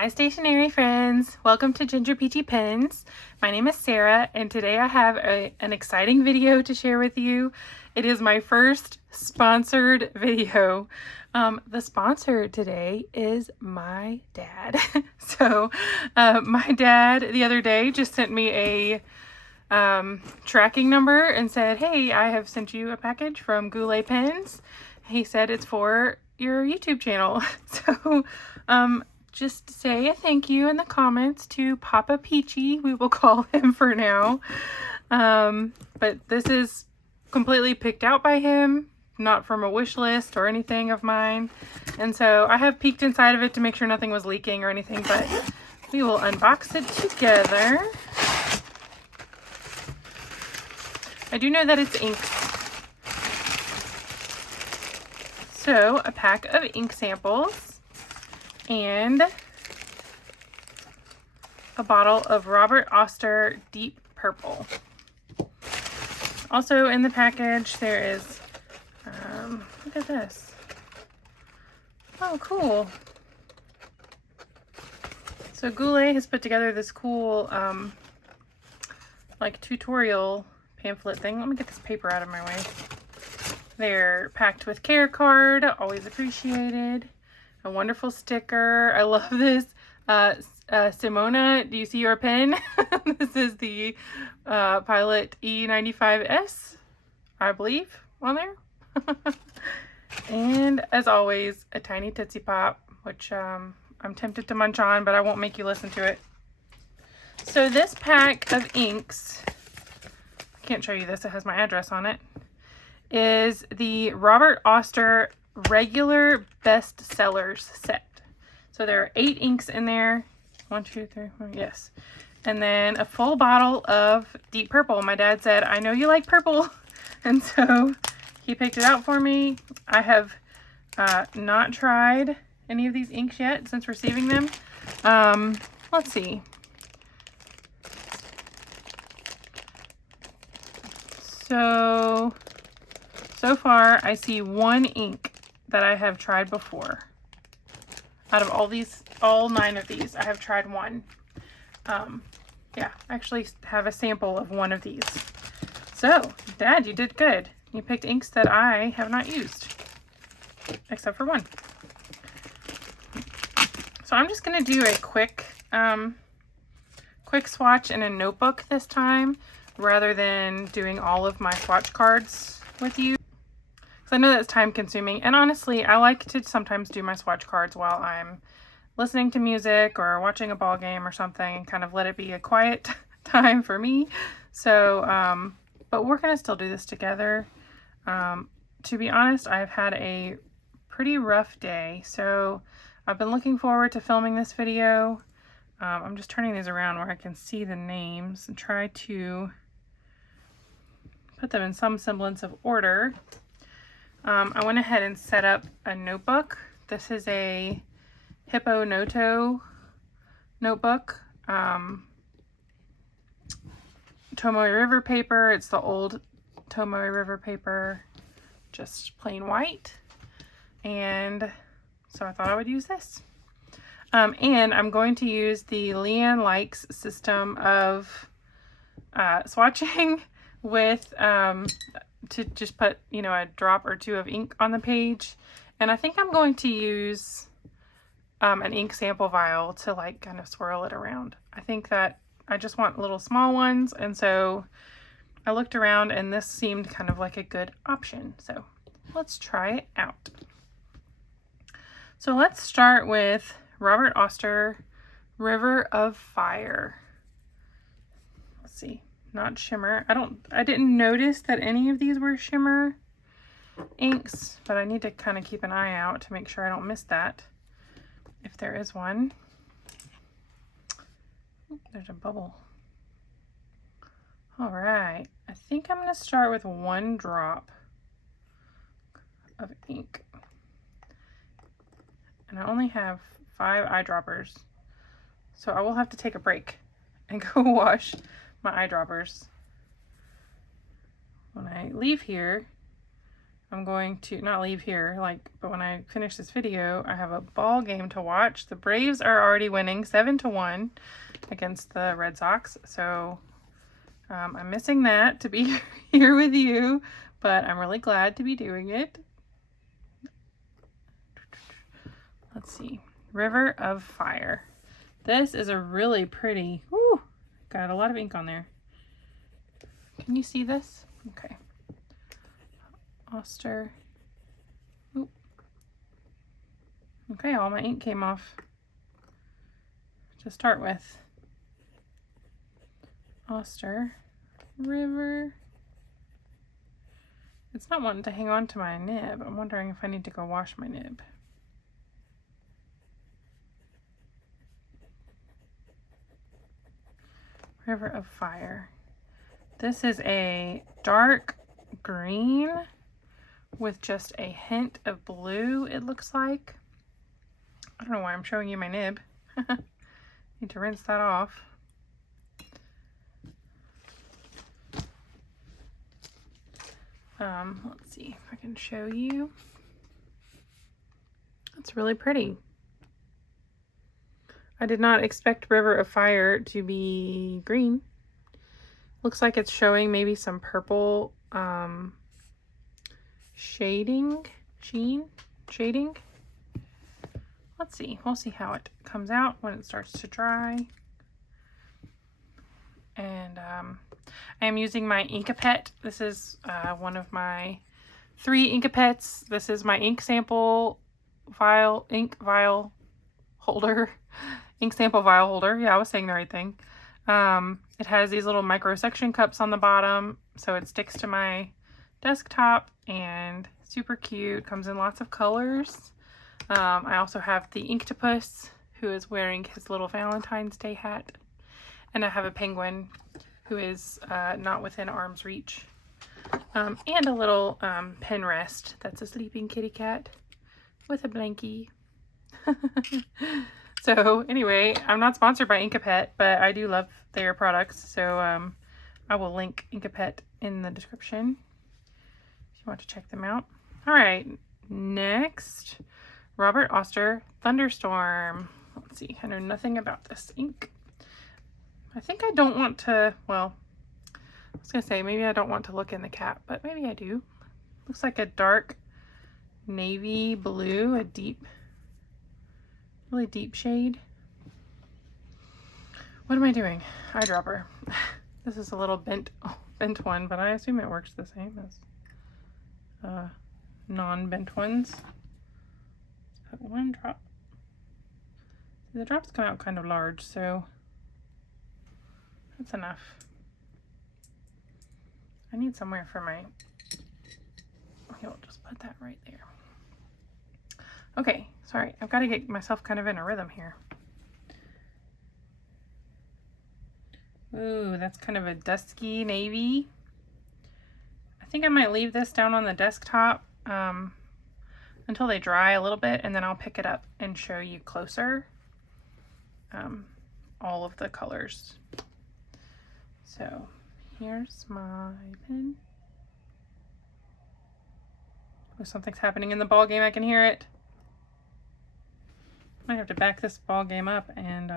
Hi stationery friends, welcome to Ginger Peachy Pens. My name is Sarah and today I have an exciting video to share with you. It is my first sponsored video. The sponsor today is my dad. My dad the other day just sent me a tracking number and said, hey, I have sent you a package from Goulet Pens. He said it's for your YouTube channel. Just say a thank you in the comments to Papa Peachy, we will call him for now. But this is completely picked out by him, not from a wish list or anything of mine. And so I have peeked inside of it to make sure nothing was leaking or anything, but we will unbox it together. I do know that it's ink. So a pack of ink samples. And a bottle of Robert Oster Deep Purple. Also in the package there is, look at this. Oh, cool. So Goulet has put together this cool, like tutorial pamphlet thing. Let me get this paper out of my way. They're packed with care card, always appreciated. A wonderful sticker. I love this. Simona, do you see your pen? This is the Pilot E95S, I believe, on there. And as always, a tiny Tootsie Pop, which I'm tempted to munch on, but I won't make you listen to it. So this pack of inks, I can't show you this, it has my address on it, is the Robert Oster regular best sellers set. So there are 8 inks in there. 1, 2, 3, 4, yes. And then a full bottle of Deep Purple. My dad said, I know you like purple. And so he picked it out for me. I have not tried any of these inks yet since receiving them. Let's see. So far I see 1 ink that I have tried before. Out of all 9 of these, I have tried 1. Yeah, I actually have a sample of 1 of these. So, Dad, you did good. You picked inks that I have not used, except for 1. So I'm just gonna do a quick swatch in a notebook this time, rather than doing all of my swatch cards with you. I know that's time consuming, and honestly I like to sometimes do my swatch cards while I'm listening to music or watching a ball game or something and kind of let it be a quiet time for me. So but we're gonna still do this together. To be honest, I've had a pretty rough day, so I've been looking forward to filming this video. I'm just turning these around where I can see the names and try to put them in some semblance of order. I went ahead and set up a notebook. This is a Hippo Noto notebook. Tomoe River paper. It's the old Tomoe River paper, just plain white. And so I thought I would use this. And I'm going to use the Leanne Likes system of swatching with to just put, you know, a drop or 2 of ink on the page. And I think I'm going to use an ink sample vial to like kind of swirl it around. I think that I just want little small ones, and so I looked around and this seemed kind of like a good option. So let's try it out. So let's start with Robert Oster River of Fire. Let's see. Not shimmer. I didn't notice that any of these were shimmer inks, but I need to kind of keep an eye out to make sure I don't miss that, if there is one. There's a bubble. All right, I think I'm going to start with 1 drop of ink, and I only have 5 eyedroppers, so I will have to take a break and go wash my eyedroppers when I leave here. I'm going to not leave here, but when I finish this video, I have a ball game to watch. The Braves are already winning 7-1 against the Red Sox. So I'm missing that to be here with you, but I'm really glad to be doing it. Let's see. River of Fire. This is a really pretty, whoo, got a lot of ink on there. Can you see this? Okay. Oster. Oop. Okay, all my ink came off to start with. Oster. River. It's not wanting to hang on to my nib. I'm wondering if I need to go wash my nib. River of Fire. This is a dark green with just a hint of blue, it looks like. I don't know why I'm showing you my nib. Need to rinse that off. Let's see if I can show you. It's really pretty. I did not expect River of Fire to be green. Looks like it's showing maybe some purple shading. Let's see. We'll see how it comes out when it starts to dry. And I am using my Inkapet. This is one of my 3 Inkapets. This is my ink sample vial holder. Ink sample vial holder. Yeah, I was saying the right thing. It has these little micro suction cups on the bottom, so it sticks to my desktop, and super cute. Comes in lots of colors. I also have the Inktopus, who is wearing his little Valentine's Day hat, and I have a penguin who is not within arm's reach, and a little pen rest that's a sleeping kitty cat with a blankie. So anyway, I'm not sponsored by Inkapet, but I do love their products. So I will link Inkapet in the description if you want to check them out. All right, next, Robert Oster Thunderstorm. Let's see, I know nothing about this ink. I think I don't want to, well, I was going to say maybe I don't want to look in the cap, but maybe I do. Looks like a dark navy blue, a deep, really deep shade. What am I doing? Eyedropper. This is a little bent one, but I assume it works the same as non-bent ones. Let's put 1 drop. The drops come out kind of large, so that's enough. I need somewhere for my, okay, we'll just put that right there. Okay, sorry, I've got to get myself kind of in a rhythm here. Ooh, that's kind of a dusky navy. I think I might leave this down on the desktop until they dry a little bit, and then I'll pick it up and show you closer all of the colors. So here's my pen. Oh, something's happening in the ball game. I can hear it. Might have to back this ball game up and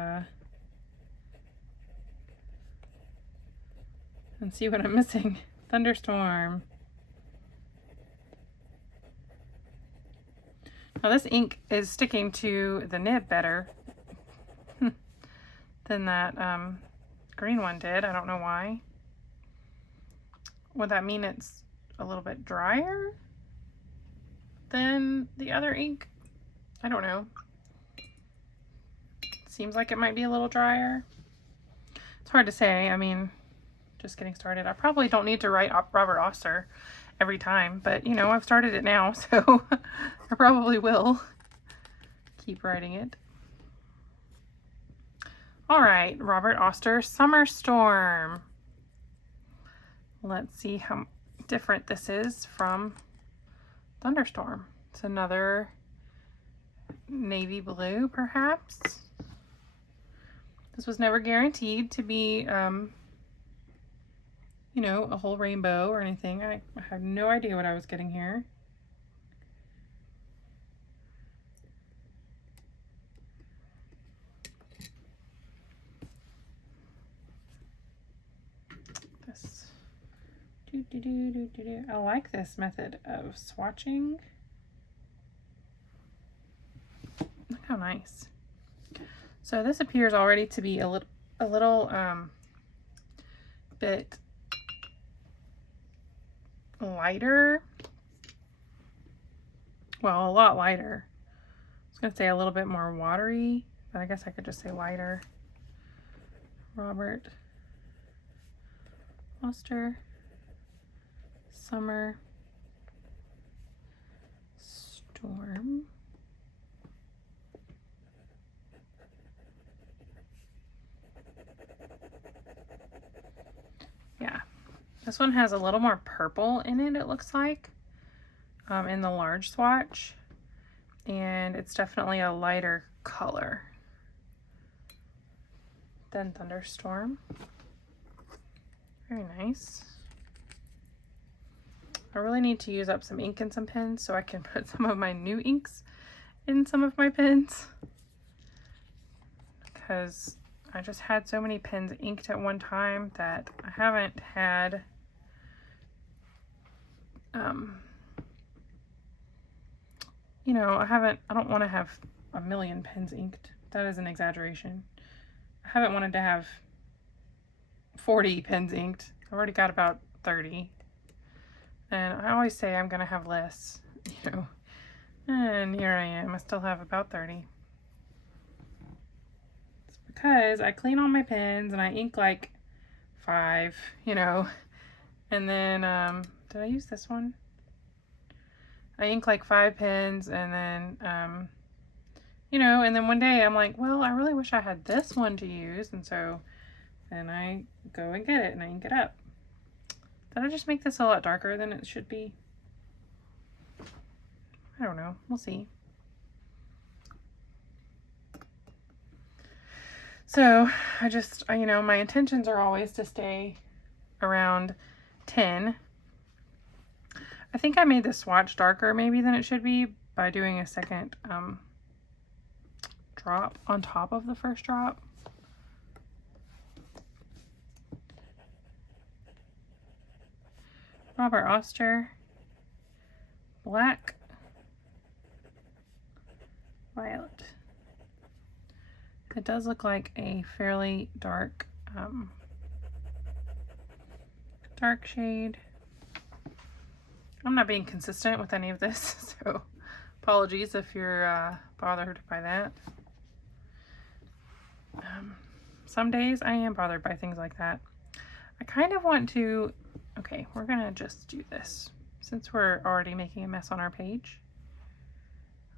see what I'm missing. Thunderstorm. Now this ink is sticking to the nib better than that green one did. I don't know why. Would that mean it's a little bit drier than the other ink? I don't know. Seems like it might be a little drier. It's hard to say. I mean, just getting started. I probably don't need to write Robert Oster every time, but you know, I've started it now, so I probably will keep writing it. All right, Robert Oster Summer Storm. Let's see how different this is from Thunderstorm. It's another navy blue, perhaps. This was never guaranteed to be, you know, a whole rainbow or anything. I had no idea what I was getting here. I like this method of swatching. Look how nice. So this appears already to be a little bit lighter. Well, a lot lighter. I was going to say a little bit more watery, but I guess I could just say lighter. Robert Oster, Summer Storm. Yeah, this one has a little more purple in it, it looks like, in the large swatch, and it's definitely a lighter color than Thunderstorm. Very nice. I really need to use up some ink in some pens so I can put some of my new inks in some of my pens, because I just had so many pens inked at one time that I haven't had you know, I don't want to have a million pens inked. That is an exaggeration. I haven't wanted to have 40 pens inked. I've already got about 30. And I always say I'm going to have less, you know. And here I am. I still have about 30. It's because I clean all my pens and I ink like 5, you know. And then, did I use this one? I ink like 5 pens, and then, you know, and then one day I'm like, well, I really wish I had this one to use, and so then I go and get it, and I ink it up. Did I just make this a lot darker than it should be? I don't know. We'll see. So, you know, my intentions are always to stay around 10. I think I made the swatch darker maybe than it should be by doing a second drop on top of the first drop. Robert Oster, Black, Violet. It does look like a fairly dark shade. I'm not being consistent with any of this, so apologies if you're bothered by that. Some days I am bothered by things like that. I kind of want to, okay, we're gonna just do this. Since we're already making a mess on our page,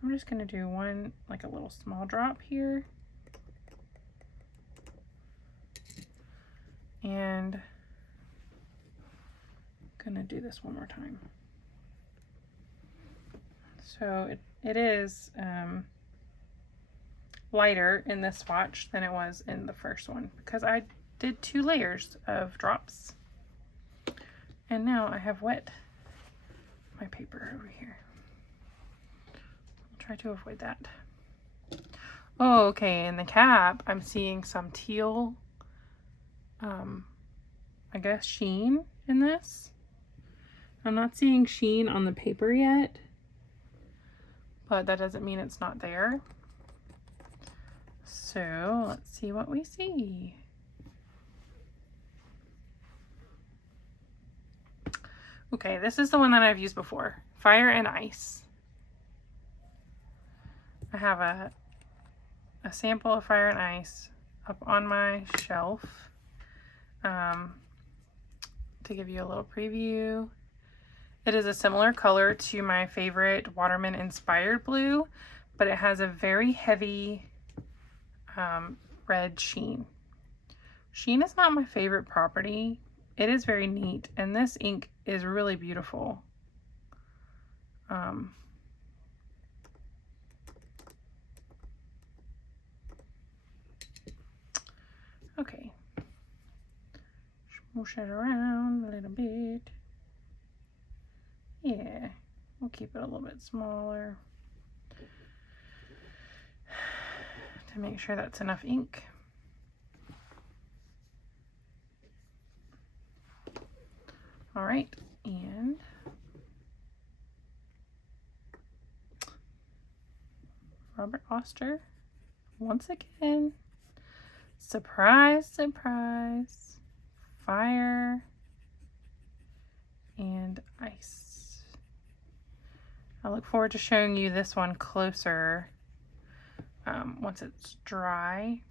I'm just gonna do one, like a little small drop here. And I'm gonna do this one more time. So it is lighter in this swatch than it was in the first one because I did 2 layers of drops. And now I have wet my paper over here. I'll try to avoid that. Oh, okay, in the cap, I'm seeing some teal, I guess sheen in this. I'm not seeing sheen on the paper yet, but that doesn't mean it's not there. So let's see what we see. Okay, this is the one that I've used before, Fire and Ice. I have a sample of Fire and Ice up on my shelf to give you a little preview. It is a similar color to my favorite Waterman Inspired Blue, but it has a very heavy red sheen. Sheen is not my favorite property. It is very neat, and this ink is really beautiful. Okay. Smoosh it around a little bit. Yeah, we'll keep it a little bit smaller to make sure that's enough ink. All right, and Robert Oster, once again. Surprise, surprise. Fire and ice. I look forward to showing you this one closer once it's dry,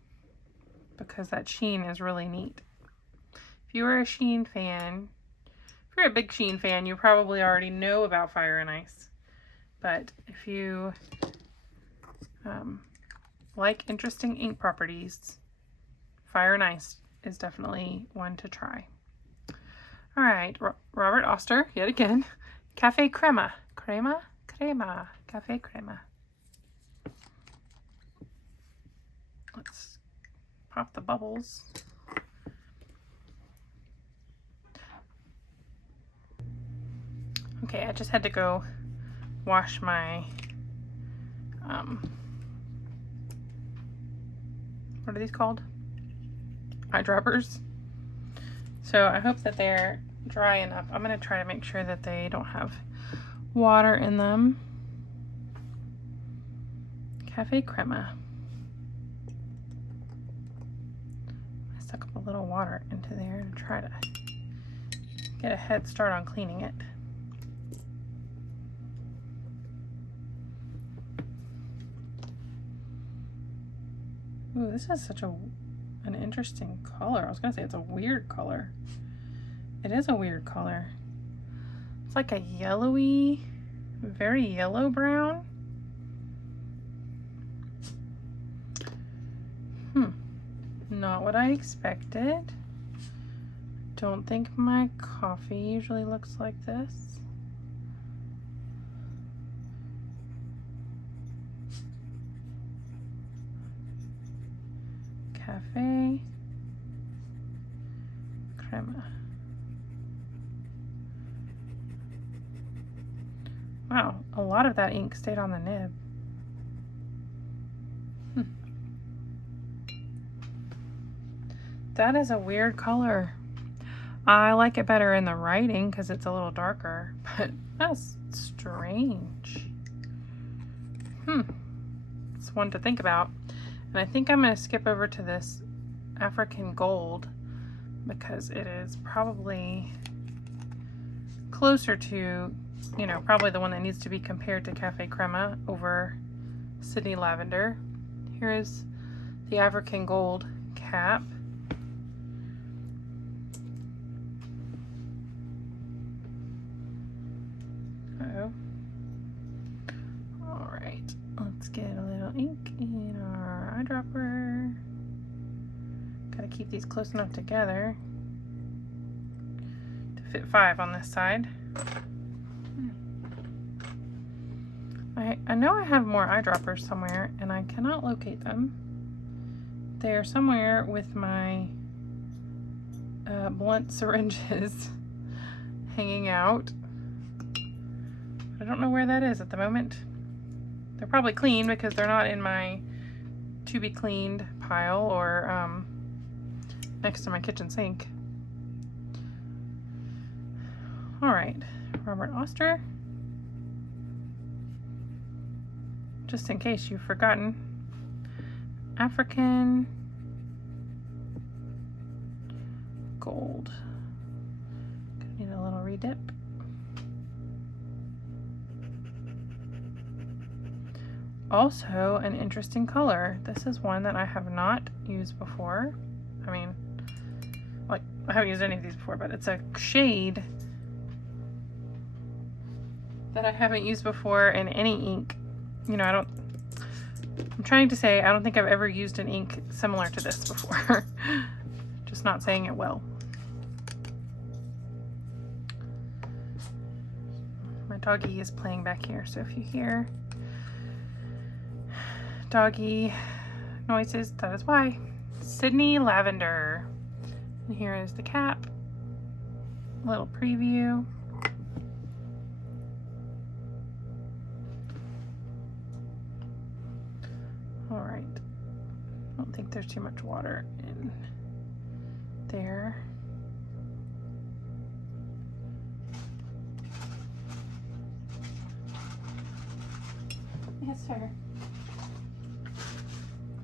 because that sheen is really neat. If you are a Sheen fan, if you're a big Sheen fan, you probably already know about Fire and Ice. But if you like interesting ink properties, Fire and Ice is definitely one to try. All right, Robert Oster, yet again. Cafe Crema. Crema? Crema. Cafe Crema. Let's pop the bubbles. Okay, I just had to go wash my, what are these called? Eyedroppers. So I hope that they're dry enough. I'm going to try to make sure that they don't have water in them. Cafe Crema. I stuck up a little water into there to try to get a head start on cleaning it. Ooh, this is such an interesting color. I was gonna say it's a weird color. It is a weird color. It's like a yellowy, very yellow brown. Not what I expected. Don't think my coffee usually looks like this. Cafe Crema. Wow, a lot of that ink stayed on the nib. That is a weird color. I like it better in the writing because it's a little darker, but that's strange. It's one to think about. And I think I'm going to skip over to this African Gold because it is probably closer to, you know, probably the one that needs to be compared to Cafe Crema over Sydney Lavender. Here is the African Gold cap. All right, let's get a little ink in our eyedropper. Gotta keep these close enough together to fit 5 on this side. I know I have more eyedroppers somewhere and I cannot locate them. They are somewhere with my blunt syringes hanging out. I don't know where that is at the moment. They're probably clean because they're not in my to be cleaned pile or next to my kitchen sink. All right, Robert Oster. Just in case you've forgotten, African Gold. Need a little redip. Also an interesting color. This is one that I have not used before. I mean, like, I haven't used any of these before, but it's a shade that I haven't used before in any ink. You know, I'm trying to say I don't think I've ever used an ink similar to this before. Just not saying it well. My doggy is playing back here, so if you hear doggy noises, that is why. Sydney Lavender. And here is the cap. A little preview. All right. I don't think there's too much water in there. Yes, sir.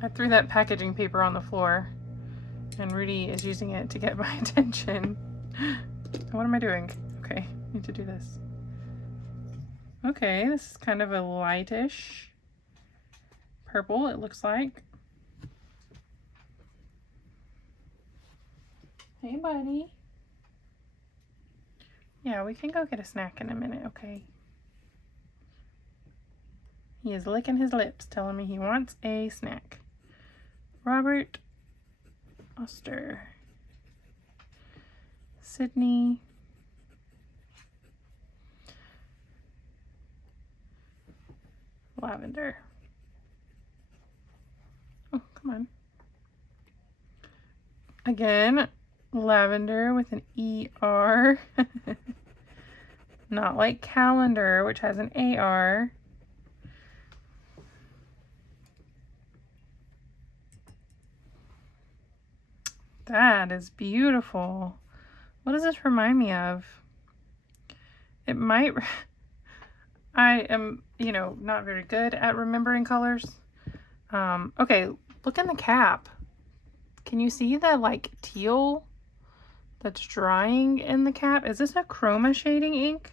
I threw that packaging paper on the floor, and Rudy is using it to get my attention. What am I doing? Okay, need to do this. Okay, this is kind of a lightish purple, it looks like. Hey, buddy. Yeah, we can go get a snack in a minute, okay? He is licking his lips, telling me he wants a snack. Robert Oster. Sydney. Lavender. Oh, come on. Again, lavender with an ER. Not like calendar, which has an AR. That is beautiful. What does this remind me of? It might... I am, you know, not very good at remembering colors. Okay, look in the cap. Can you see the, like, teal that's drying in the cap? Is this a Crema shading ink?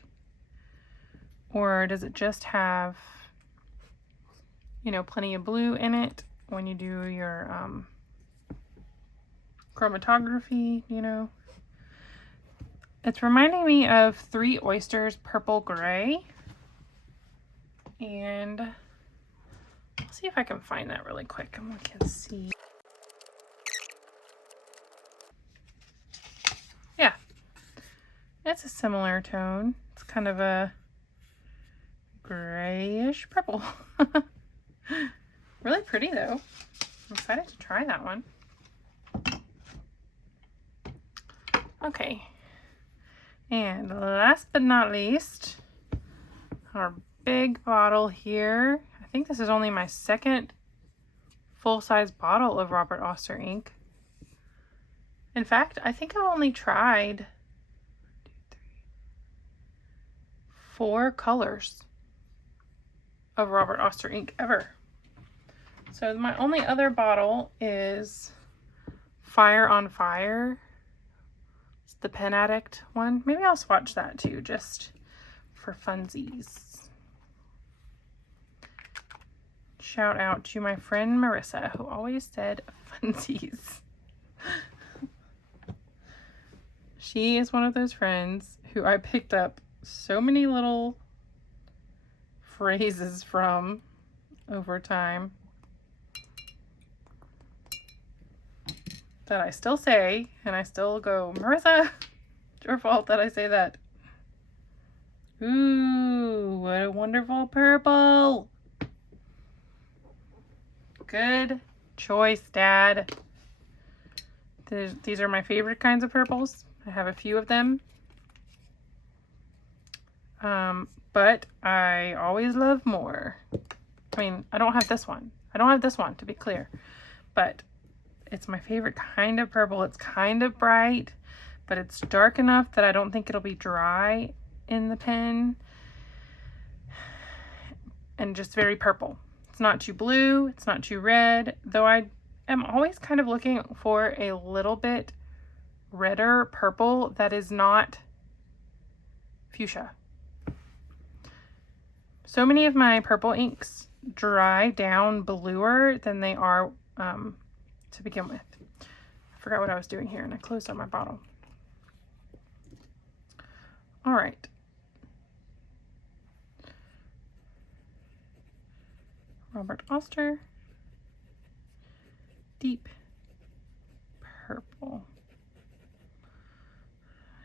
Or does it just have, you know, plenty of blue in it when you do your chromatography, you know? It's reminding me of Three Oysters Purple Gray. And I'll see if I can find that really quick and we can see. Yeah, it's a similar tone. It's kind of a grayish purple. Really pretty though. I'm excited to try that one. Okay, and last but not least, our big bottle here. I think this is only my second full-size bottle of Robert Oster ink. In fact, I think I've only tried 4 colors of Robert Oster ink ever. So my only other bottle is Fire on Fire. It's the Pen Addict one. Maybe I'll swatch that too, just for funsies. Shout out to my friend Marissa, who always said funsies. She is one of those friends who I picked up so many little phrases from over time that I still say, and I still go, Marissa, it's your fault that I say that. Ooh, what a wonderful purple. Good choice, Dad. These are my favorite kinds of purples. I have a few of them. But I always love more. I mean, I don't have this one. I don't have this one, to be clear. But it's my favorite kind of purple. It's kind of bright, but it's dark enough that I don't think it'll be dry in the pen. And just very purple. It's not too blue. It's not too red. Though I am always kind of looking for a little bit redder purple that is not fuchsia. So many of my purple inks dry down bluer than they are to begin with. I forgot what I was doing here and I closed up my bottle. All right. Robert Oster. Deep purple.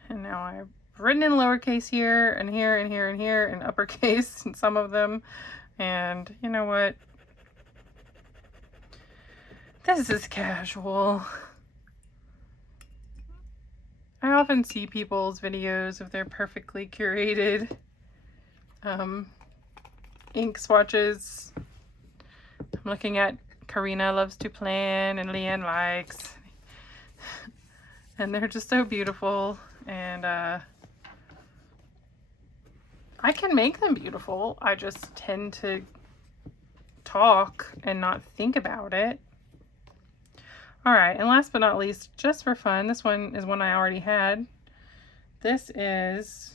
And now I've written in lowercase here and here and here and here and uppercase in some of them. And you know what? This is casual. I often see people's videos of their perfectly curated ink swatches. I'm looking at Karina Loves to Plan and Leanne Likes. And they're just so beautiful. And I can make them beautiful. I just tend to talk and not think about it. All right, and last but not least, just for fun, this one is one I already had. This is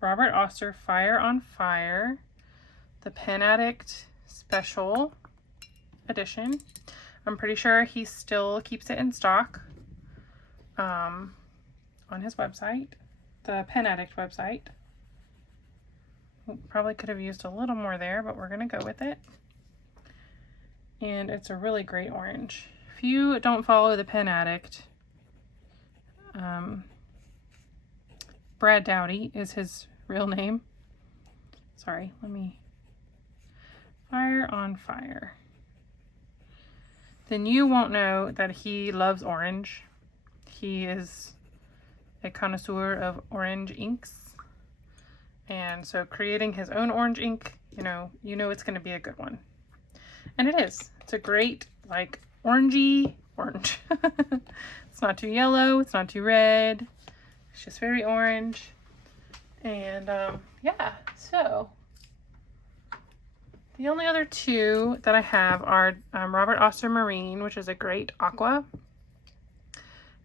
Robert Oster Fire on Fire, the Pen Addict Special Edition. I'm pretty sure he still keeps it in stock on his website, the Pen Addict website. Probably could have used a little more there, but we're going to go with it. And it's a really great orange. If you don't follow the Pen Addict, Brad Dowdy is his real name. Sorry, Fire on Fire. Then you won't know that he loves orange. He is a connoisseur of orange inks. And so creating his own orange ink, you know it's going to be a good one. And it is. It's a great, like, orangey orange. It's not too yellow. It's not too red. It's just very orange. And yeah, so the only other two that I have are Robert Oster Marine, which is a great aqua,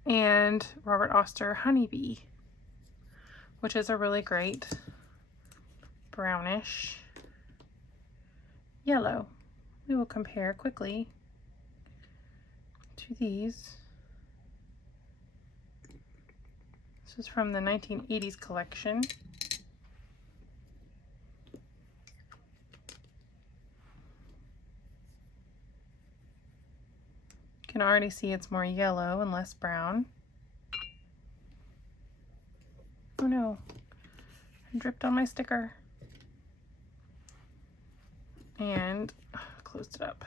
and Robert Oster Honeybee, which is a really great brownish yellow. We will compare quickly to these. This is from the 1980s collection. You can already see it's more yellow and less brown. Oh no, I dripped on my sticker. And closed it up.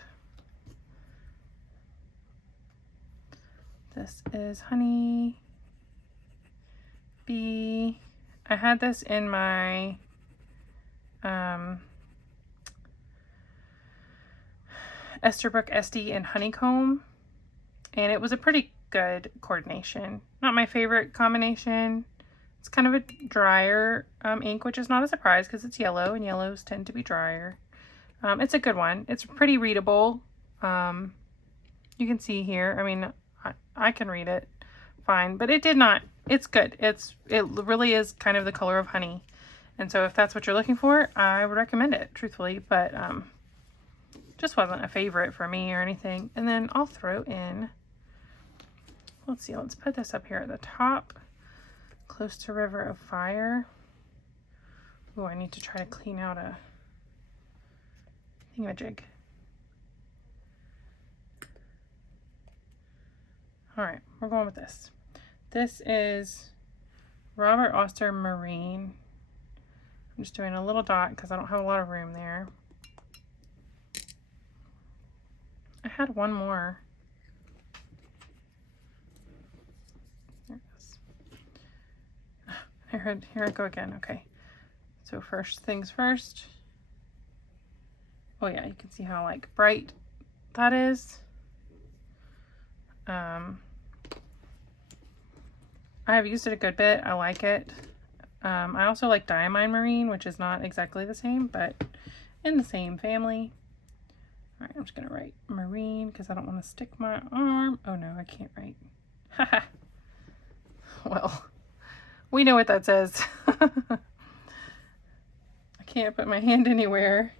This is Honey Bee. I had this in my Esterbrook SD and Honeycomb, and it was a pretty good coordination. Not my favorite combination. It's kind of a drier ink, which is not a surprise because it's yellow, and yellows tend to be drier. It's a good one. It's pretty readable. You can see here, I mean, I can read it fine, but it did not, it's good. It really is kind of the color of honey. And so if that's what you're looking for, I would recommend it, truthfully, but just wasn't a favorite for me or anything. And then I'll throw in, let's see, let's put this up here at the top, close to River of Fire. Oh, I need to try to clean out a thingamajig. All right, we're going with this. This is Robert Oster Marine. I'm just doing a little dot because I don't have a lot of room there. I had one more. There it is. Here I go again. Okay. So first things first. Oh yeah, you can see how like bright that is. I have used it a good bit. I like it. I also like Diamine Marine, which is not exactly the same, but in the same family. All right, I'm just gonna write Marine because I don't want to stick my arm. Oh no, I can't write. Haha. Well, we know what that says. I can't put my hand anywhere.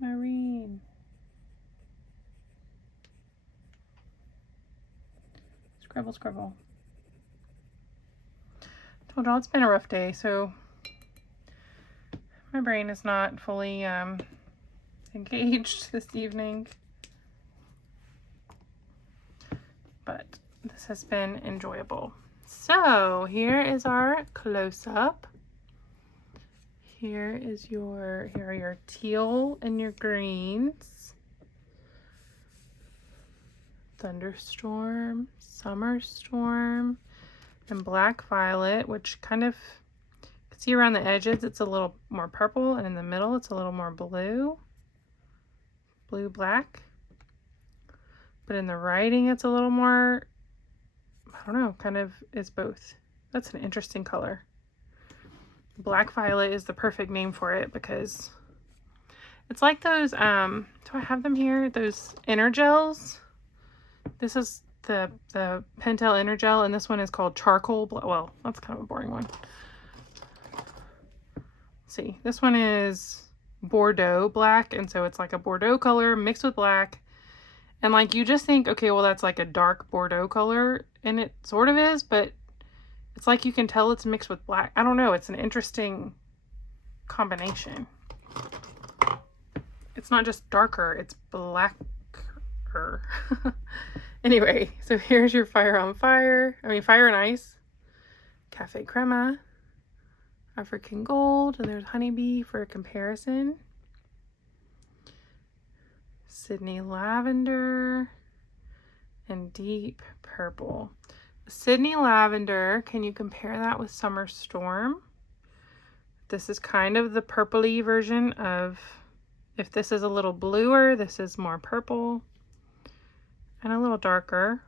Marine. Scribble, scribble. Told y'all it's been a rough day, so my brain is not fully engaged this evening. But this has been enjoyable. So here is our close-up. Here are your teal and your greens. Thunderstorm, Summer Storm, and Black Violet, which kind of, you can see around the edges it's a little more purple, and in the middle it's a little more blue. Blue-black. But in the writing it's a little more, I don't know, kind of is both. That's an interesting color. Black Violet is the perfect name for it because It's like those, do I have them here? Those Energels. This is the Pentel Energel, and this one is called Charcoal. Well, that's kind of a boring one. Let's see, this one is Bordeaux black, and so it's like a Bordeaux color mixed with black. And like you just think, okay, well that's like a dark Bordeaux color, and it sort of is, but it's like you can tell it's mixed with black. I don't know, it's an interesting combination. It's not just darker, it's blacker. Anyway, so here's your Fire and Ice, Cafe Crema, African Gold, and there's Honeybee for a comparison. Sydney Lavender and Deep Purple. Sydney Lavender, can you compare that with Summer Storm? This is kind of the purpley version of, if this is a little bluer, this is more purple and a little darker.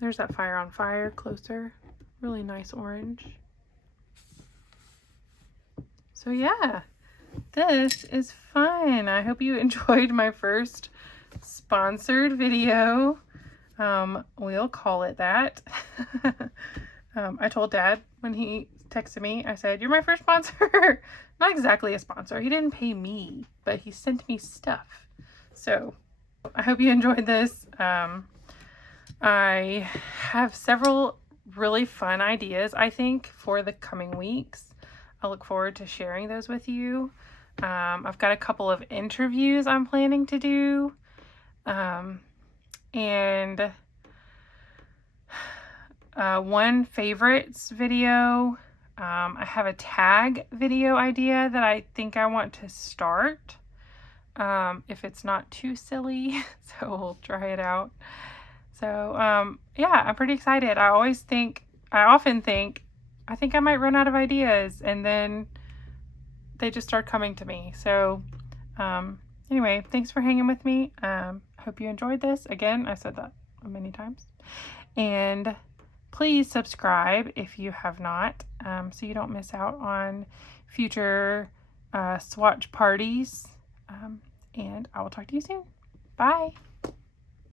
There's that Fire on Fire closer. Really nice orange. So yeah, this is fun. I hope you enjoyed my first sponsored video. We'll call it that. I told Dad when he texted me, I said, "You're my first sponsor." Not exactly a sponsor. He didn't pay me, but he sent me stuff. So I hope you enjoyed this. I have several really fun ideas, I think, for the coming weeks. I look forward to sharing those with you. I've got a couple of interviews I'm planning to do. And one favorites video. I have a tag video idea that I think I want to start. If it's not too silly, so we'll try it out. So, yeah, I'm pretty excited. I often think, I think I might run out of ideas, and then they just start coming to me. So, anyway, thanks for hanging with me. I hope you enjoyed this. Again, I said that many times. And please subscribe if you have not, so you don't miss out on future swatch parties. And I will talk to you soon. Bye.